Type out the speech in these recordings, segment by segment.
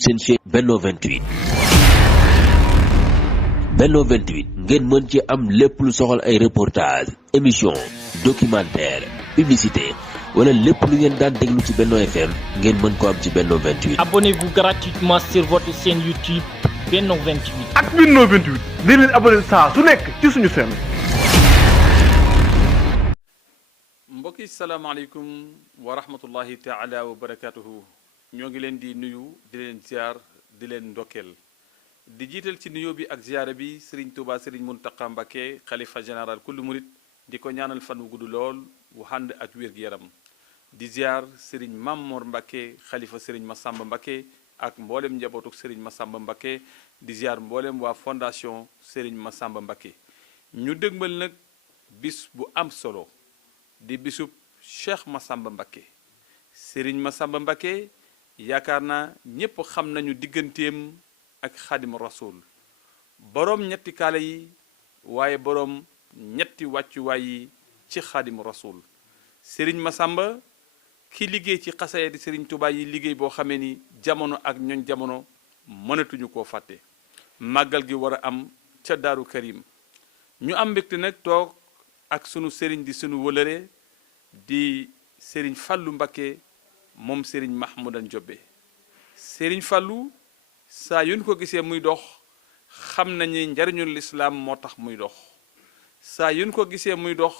seen chaîne Benno 28 Benno 28 ngeen mën ci am lépp lu soxal ay reportage émission documentaire publicité wala lépp lu ngeen daan déglu ci Benno FM ngeen mën ko am ci Benno 28. Abonnez-vous gratuitement sur votre chaîne YouTube Benno 28. ak Benno 28 di leen abonné saa su nekk ci suñu chaîne. mbokk yi salaamaaleykum wa rahmatullahi taala wa barakatuhu ñoo ngi leen di nuyu di leen ziar di leen ndokkeel di jiital ci nuyoo bi ak ziara bi Serigne Touba Serigne Mountakha Mbacké xalifa général kullu murit di ko ñaanal fan wu gudd lool wu ànd ak wér-gu-yaram di ziar Serigne Mamor Mbacké xalifa Serigne Massamba Mbacké ak mboolem njabootuk Serigne Massamba Mbacké di ziar mboolem waa fondation Serigne Massamba Mbacké ñu dëgmal nag bis bu am solo di bisub Cheikh Massamba Mbacké Serigne Massamba Mbacké yaakaar naa ñépp xam nañu digganteem ak xaadim rasul boroom ñetti kaala yi waaye boroom ñetti wàccuwaay yi ci xaadim rasul Serigne Massamba ki liggéey ci xasaya di Serigne Touba yi liggéey boo xamee ni jamono ak ñoñ jamono mënatuñu koo fàtte màggal gi war a am ca Daaru Karim ñu am mbégte nag toog ak sunu Serigne di sunu wëlëre di Serigne Fallou Mbacké moom Serigne Mahmoudan Jobbe Serigne Fallou saa yu ñu ko gisee muy dox xam nañu njariñul lislaam moo tax muy dox saa yu ñu ko gisee muy dox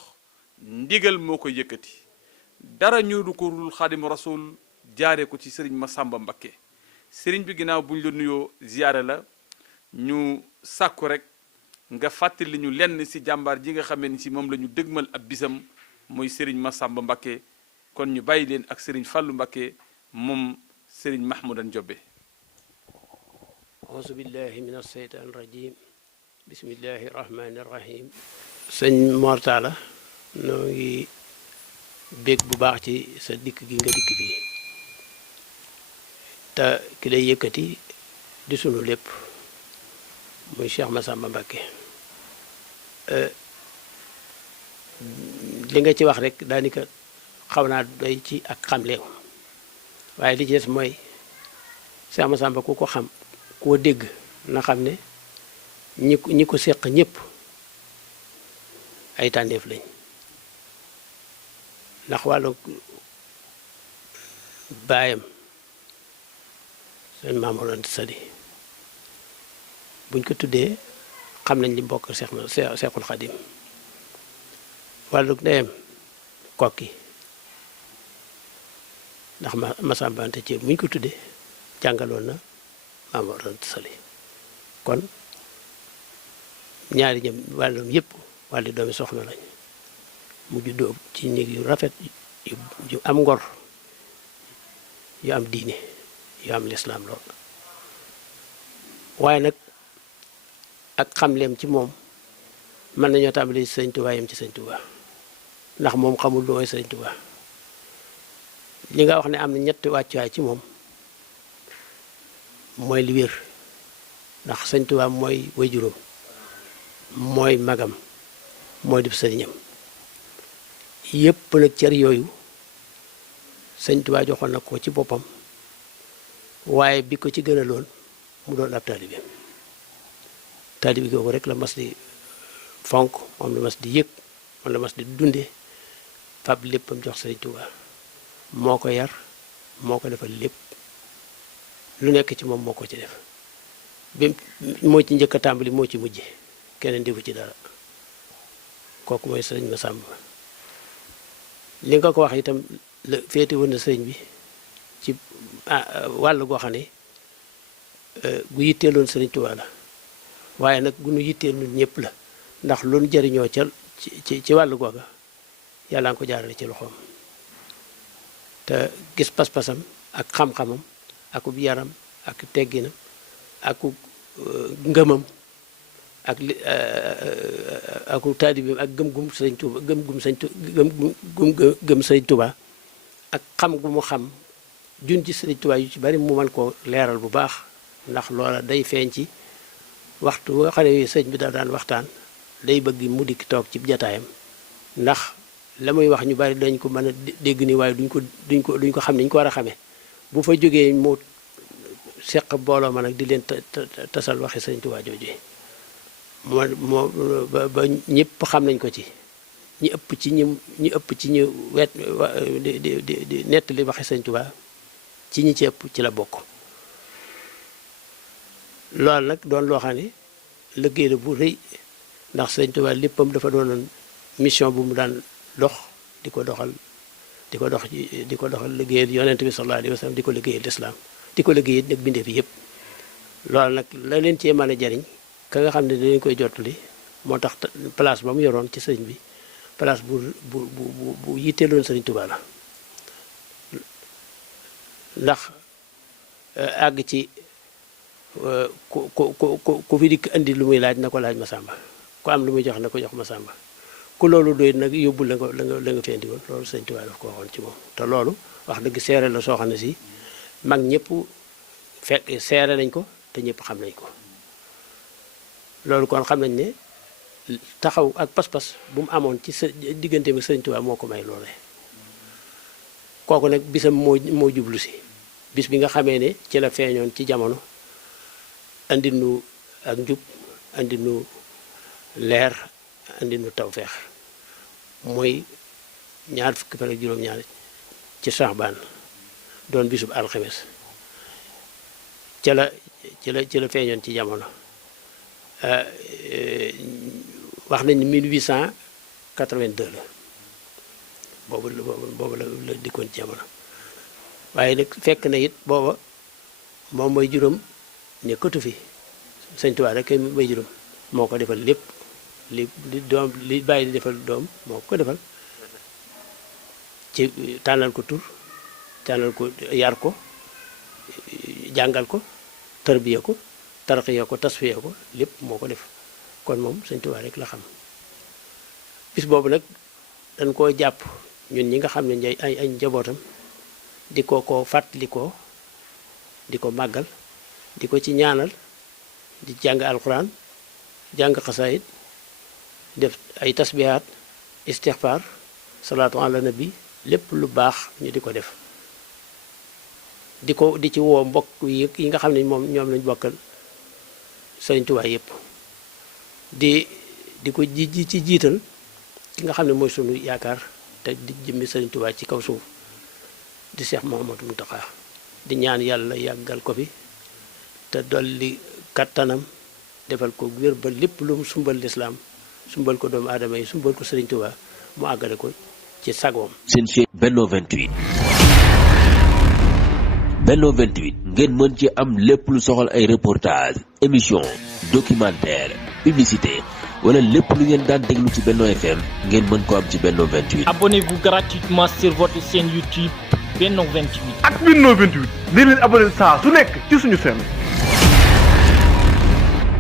ndigal moo ko yëkkati dara ñu du ko rul xaadimu rasul jaaree ko ci Serigne Massamba Mbacké Serigne bi ginnaaw bu ñu la nuyoo ziyaare la ñu sàkku rek nga fàttali ñu lenn ci jàmbaar ji nga xamee ni ci moom la ñu dëgmal ab bisam muy Serigne Massamba Mbacké kon ñu bàyyi leen ak Serigne Fallou Mbacké moom Serigne Mahmoudan Jobbe auzu billahi min asheytaan rajim bismillahi rahmani rahim sëñ Mortala noo ngi bég bu baax ci sa dikk gi nga dikk fii te ki lay yëkkati di sunu lépp muy Cheikh Massamba Mbacké li nga ci wax rek daanaka xaw naa doy ci ak xamleew waaye li ci des mooy Cheikh Massamba ku ko xam koo dégg na xam ne ñi ko seq ñëpp ay tànneef lañ ndax wàllu baayam sëñ Mamadou Anta Sali buñ ko tuddee xam nañ li mbokk Seexul Xadim wàllu ndeyam kokki ndax Massamba Anta Thiel buñ ko tuddee jàngaloon na Mamadou Anta Sali kon ñaari ñëm wàllum yëpp wàllu doomi soxna lañ mu juddoo ci néeg yu rafet yu am ngor yu am diine yu am lislaam lool waaye nag ak xamleem ci moom mën nañoo tàmbali ci Sëñ Tuubaa yam ci Sëñ Tuubaa ndax moom xamul lu mooy Sëñ Tuubaa li nga wax ne am na ñetti wàccuwaay ci moom mooy li wér ndax Sëñ Tuubaa mooy waajuram mooy magam mooy dib sëriñam yépp nag cër yooyu Sëñ Tuubaa joxoon na ko ci boppam waaye bi ko ci gënaloon mu doon ab taalibe taalibe googu rek la mas di fonk moom la mas di yëg moom la mas di dunde fab léppam jox Sëñ Tuubaa moo ko yar moo ko defal lépp lu nekk ci moom moo ko ci def bi moo ci njëkk a tàmbali moo ci mujje keneen defu ci dara kooku mooy Sëriñ Massamba li nga ko wax itam la féete woon na sëriñ bi ci wàll goo xam ne gu yitteeloon Sëriñ Tuubaa la waaye nag gu nu yitteel ñun ñëpp la ndax lu nu jariñoo ca ci wàll googa yàlla nga ko jaarale ci loxoom te gis pas-pasam ak xam-xamam akub yaram ak tegginam aku ngëmam ak aku taalibeem ak gëm-gum Sëñ Tuubaa gëm Sëñ Tuubaa ak xam gu mu xam jun ci Sëñ Tuubaa yu ci bari mu mën koo leeral bu baax ndax loola day feeñ ci waxtu nga xam ne sëñ bi daan waxtaan day bëgg mu dikk toog ci jataayam ndax la muy wax ñu bari dañ ko mën a dégg ni waaye duñ ko xam ni ñu ko war a xamee bu fa jógee mu seq booloo ma nag di leen tasal waxi Sëriñ Tuubaa jooju moo ba ñëpp xam nañ ko ci ñi ëpp ci ñu wet di nettali waxi Sëriñ Tuubaa ci ñi ci ëpp ci la bokk. loolu nag doon loo xam ne liggéey la bu rëy ndax Sëriñ Tuubaa léppam dafa doonoon mission bu mu daan dox di ko doxal liggéeyal yonent bi sallallahu alayhi wa sallam di ko liggéeyal lislaam di ko liggéeyal nag bindee fi yëpp. loolu nag la leen cee mën a jariñ ka nga xam ne dinañ koy jottali moo tax place ba mu yoroon ci sëriñ bi place bu yitteeloon Sëriñ Tuubaa la ndax àgg ci ku fi dikk indi lu muy laaj na ko laaj Masamba ku am lu muy jox na ko jox Masamba ku loolu doy nag yóbbul la nga fi indi woon loolu Sëriñ Tuubaa daf ko waxoon ci moom te loolu wax dëgg seere la soo xam ne si mag ñëpp fekk seere nañ ko te ñëpp xam nañ ko loolu kon xam nañ ne taxaw ak pas-pas bu mu amoon ci sa diggante mi Sëriñ Tuubaa moo ko may loolee kooku nag bisam moo jublu si bis bi nga xamee ne ci la feeñoon ci jamono andi nu ak njub andi nu leer andi nu tawfeex mooy ñaar fukki fan ak juróom-ñaar ci Saxbaan doon bisub alxames ci la feeñoon ci jamono wax nañ ni 1882 la boobu la dikkoon ci jamono waaye nag fekk na it booba moom mooy juróom nekkatu fi Sëriñ Tuubaa rek mooy juróom moo ko defal lépp li bàyyi di defal doom moo ko defal ci tànnal ko tur tànnal ko yar ko jàngal ko tarbiya ko tarqiya ko tasfiya ko lépp moo ko def kon moom Sëriñ Tuubaa rek la xam bis boobu nag dañ koo jàpp ñun ñi nga xam ne ay njabootam di ko fàttalikoo di ko màggal di ko ci ñaanal di jàng alquran jàng xasaayid def ay tasbihaat istixfaar salaatu ala nabi lépp lu baax ñu di ko def di ci woo mbokk yi nga xam ne ñoom lañ bokkal Sëriñ Tuubaa yépp di ko ci jiital ki nga xam ne mooy sunu yaakaar te di jëmmi Sëriñ Tuubaa ci kaw suuf di Seex Muhammadu Muntaxaa di ñaan yàlla yàggal ko fi te dolli kattanam defal ko wér ba lépp lu mu sumbal lislaam sumbal ko doomu aadama yi sumbal ko Sëriñ Tuubaa mu àggale ko ci sagoom. seen chaîne Benno 28 Benno 28 ngeen mën ci am lépp lu soxal ay reportage émission documentaire publicité wala lépp lu ngeen daan déglu ci Benno FM ngeen mën ko am ci Benno 28. Abonnez-vous gratuitement sur votre chaîne YouTube Benno 28. ak Benno 28 di leen abonné saa su nekk ci suñu chaîne.